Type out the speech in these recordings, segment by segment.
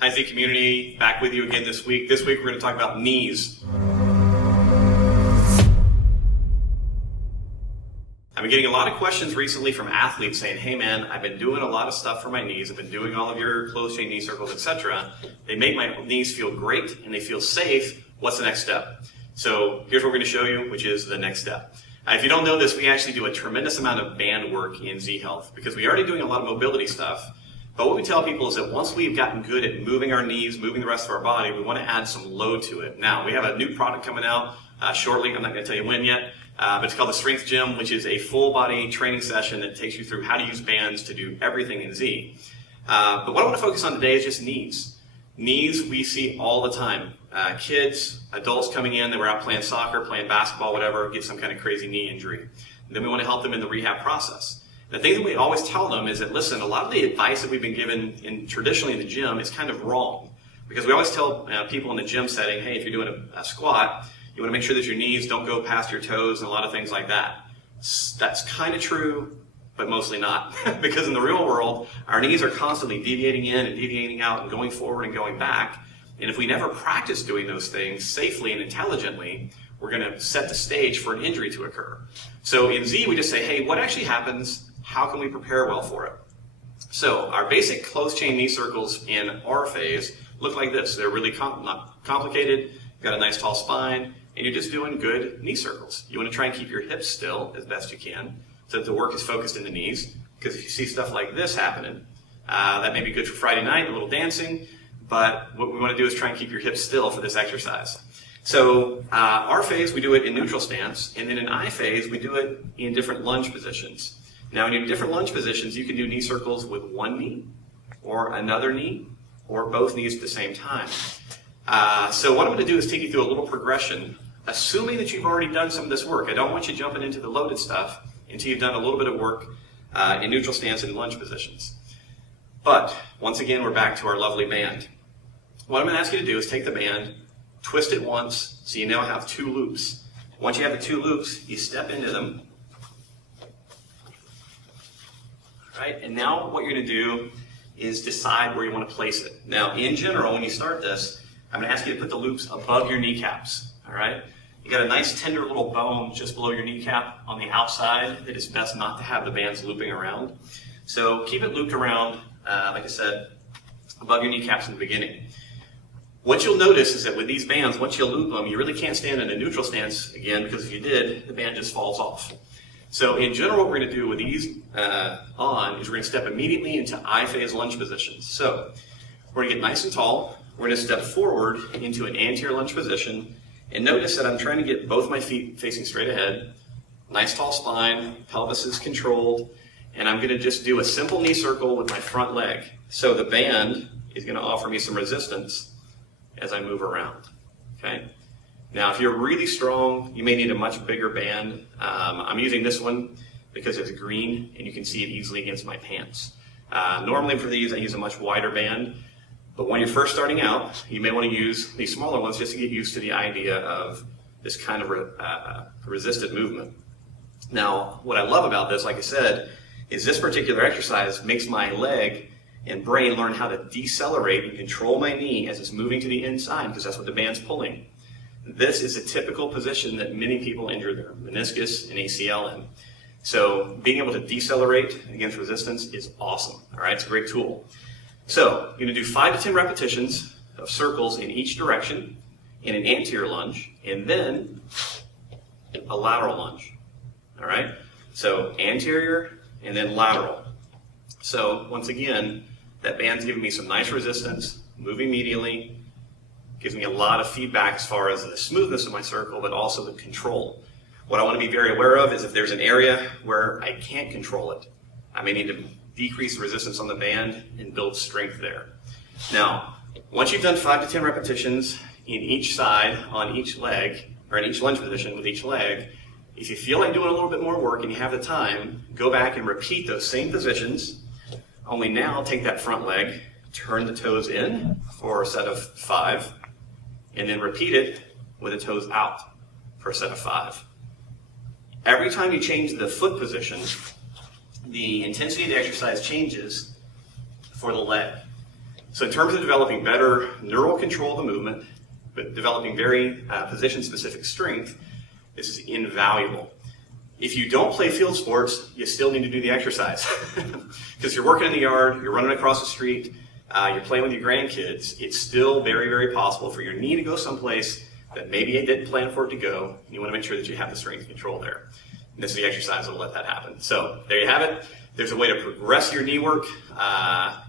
Hi Z community, back with you again this week. This week we're going to talk about knees. I've been getting a lot of questions recently from athletes saying, hey man, I've been doing a lot of stuff for my knees. I've been doing all of your closed chain knee circles, etc. They make my knees feel great and they feel safe. What's the next step? So here's what we're going to show you, which is the next step. If you don't know this, we actually do a tremendous amount of band work in Z Health because we're already doing a lot of mobility stuff. But what we tell people is that once we've gotten good at moving our knees, moving the rest of our body, we want to add some load to it. Now, we have a new product coming out shortly. I'm not going to tell you when yet, but it's called the Strength Gym, which is a full body training session that takes you through how to use bands to do everything in Z. But what I want to focus on today is just knees. Knees we see all the time. Kids, adults coming in, they were out playing soccer, playing basketball, whatever, get some kind of crazy knee injury. And then we want to help them in the rehab process. The thing that we always tell them is that, listen, a lot of the advice that we've been given traditionally in the gym is kind of wrong. Because we always tell people in the gym setting, hey, if you're doing a squat, you want to make sure that your knees don't go past your toes and a lot of things like that. That's kind of true, but mostly not. Because in the real world, our knees are constantly deviating in and deviating out and going forward and going back. And if we never practice doing those things safely and intelligently, we're going to set the stage for an injury to occur. So in Z, we just say, hey, what actually happens? How can we prepare well for it? So our basic closed chain knee circles in R phase look like this. They're really not complicated. You've got a nice tall spine, and you're just doing good knee circles. You want to try and keep your hips still as best you can so that the work is focused in the knees. Because if you see stuff like this happening, that may be good for Friday night, a little dancing, but what we want to do is try and keep your hips still for this exercise. So R phase, we do it in neutral stance, and then in I phase, we do it in different lunge positions. Now, in your different lunge positions, you can do knee circles with one knee, or another knee, or both knees at the same time. So what I'm going to do is take you through a little progression, assuming that you've already done some of this work. I don't want you jumping into the loaded stuff until you've done a little bit of work in neutral stance and lunge positions. But, once again, we're back to our lovely band. What I'm going to ask you to do is take the band, twist it once, so you now have two loops. Once you have the two loops, you step into them. Right? And now what you're going to do is decide where you want to place it. Now, in general, when you start this, I'm going to ask you to put the loops above your kneecaps. All right? You got a nice tender little bone just below your kneecap on the outside that is best not to have the bands looping around. So keep it looped around, like I said, above your kneecaps in the beginning. What you'll notice is that with these bands, once you loop them, you really can't stand in a neutral stance again, because if you did, the band just falls off. So in general, what we're going to do with these on is we're going to step immediately into I phase lunge positions. So we're going to get nice and tall. We're going to step forward into an anterior lunge position. And notice that I'm trying to get both my feet facing straight ahead. Nice tall spine, pelvis is controlled. And I'm going to just do a simple knee circle with my front leg. So the band is going to offer me some resistance as I move around. Okay? Now, if you're really strong, you may need a much bigger band. I'm using this one because it's green and you can see it easily against my pants. Normally for these, I use a much wider band, but when you're first starting out, you may want to use these smaller ones just to get used to the idea of this kind of resisted movement. Now, what I love about this, like I said, is this particular exercise makes my leg and brain learn how to decelerate and control my knee as it's moving to the inside, because that's what the band's pulling. This is a typical position that many people injure their meniscus and ACL in. So being able to decelerate against resistance is awesome. All right, it's a great tool. So you're going to do 5 to 10 repetitions of circles in each direction in an anterior lunge, and then a lateral lunge. All right, so anterior and then lateral. So once again, that band's giving me some nice resistance, moving medially. Gives me a lot of feedback as far as the smoothness of my circle, but also the control. What I want to be very aware of is if there's an area where I can't control it, I may need to decrease the resistance on the band and build strength there. Now, once you've done 5 to 10 repetitions in each side on each leg, or in each lunge position with each leg, if you feel like doing a little bit more work and you have the time, go back and repeat those same positions, only now take that front leg, turn the toes in for a set of 5, and then repeat it with the toes out for a set of 5. Every time you change the foot position, the intensity of the exercise changes for the leg. So in terms of developing better neural control of the movement, but developing very position-specific strength, this is invaluable. If you don't play field sports, you still need to do the exercise. Because you're working in the yard, you're running across the street, you're playing with your grandkids, it's still very, very possible for your knee to go someplace that maybe you didn't plan for it to go. You want to make sure that you have the strength and control there. And this is the exercise that will let that happen. So there you have it. There's a way to progress your knee work.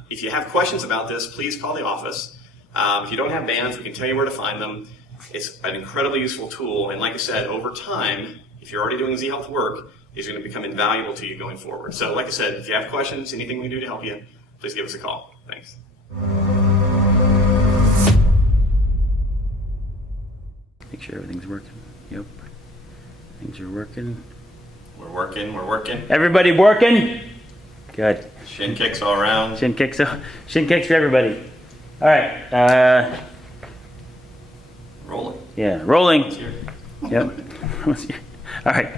If you have questions about this, please call the office. If you don't have bands, we can tell you where to find them. It's an incredibly useful tool. And like I said, over time, if you're already doing Z-Health work, it's going to become invaluable to you going forward. So like I said, if you have questions, anything we can do to help you, please give us a call. Thanks. Make sure everything's working. Yep. Things are working. We're working. Everybody working? Good. Shin kicks all around. Shin kicks for everybody. All right. Rolling. Yeah, rolling. Let's hear it. Yep. All right.